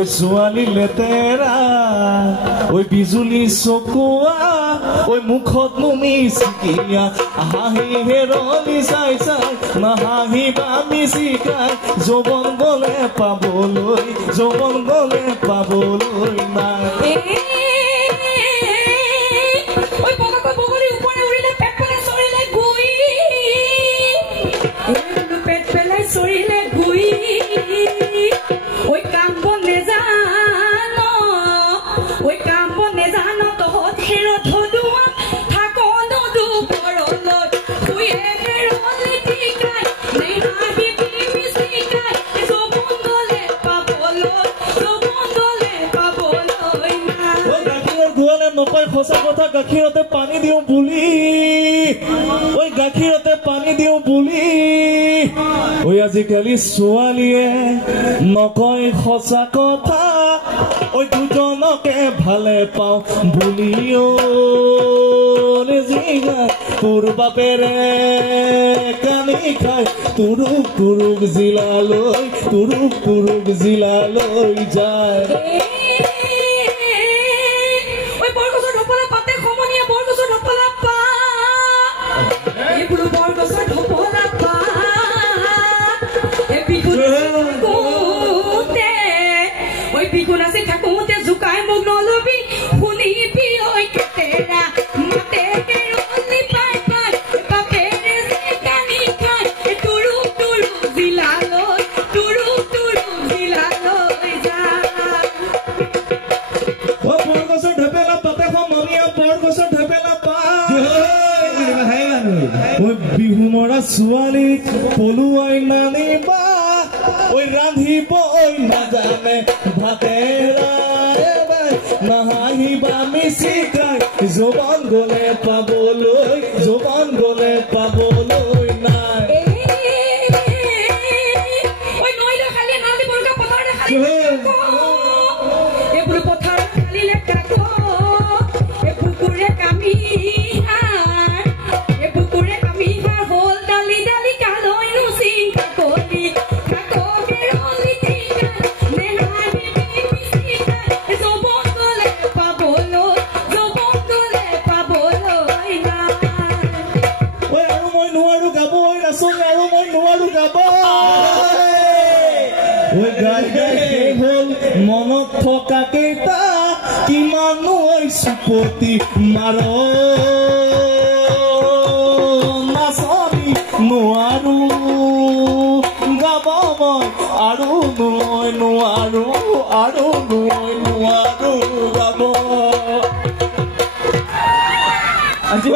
ঐ ছোৱালী লেতেৰা ঐ বিজুলী চকুৱা ঐ মুখত নুমি চিকিয়া হাঁহি হেৰলি চাই চাই নাহাঁহিবা মিচিকাই যৌৱন গলে পাবলৈ নাই সঁচা কথা গাখীৰতে পানী দিওঁ বুলি ঐ গাখীৰতে পানী দিওঁ বুলি ঐ আজিকালি ছোৱালীয়ে নকয় সঁচা কথা ঐ দুজনকে ভালে পাওঁ বুলি তোৰ বাপেৰে কানি খাই তুৰুক জিলালৈ যায় বিহু মৰা ছোৱালীক পলুৱাই নানিবা ঐ ৰান্ধিব নাজানে ভাতেৰা নাহাঁহিবা মিচিকাই যৌৱন গলে পাবলৈ নাই মনত থকা কেইটা কিমান চুপতি মাৰ নাচনি নোৱাৰো গাব মই আৰু নোৱাৰো গাব আজি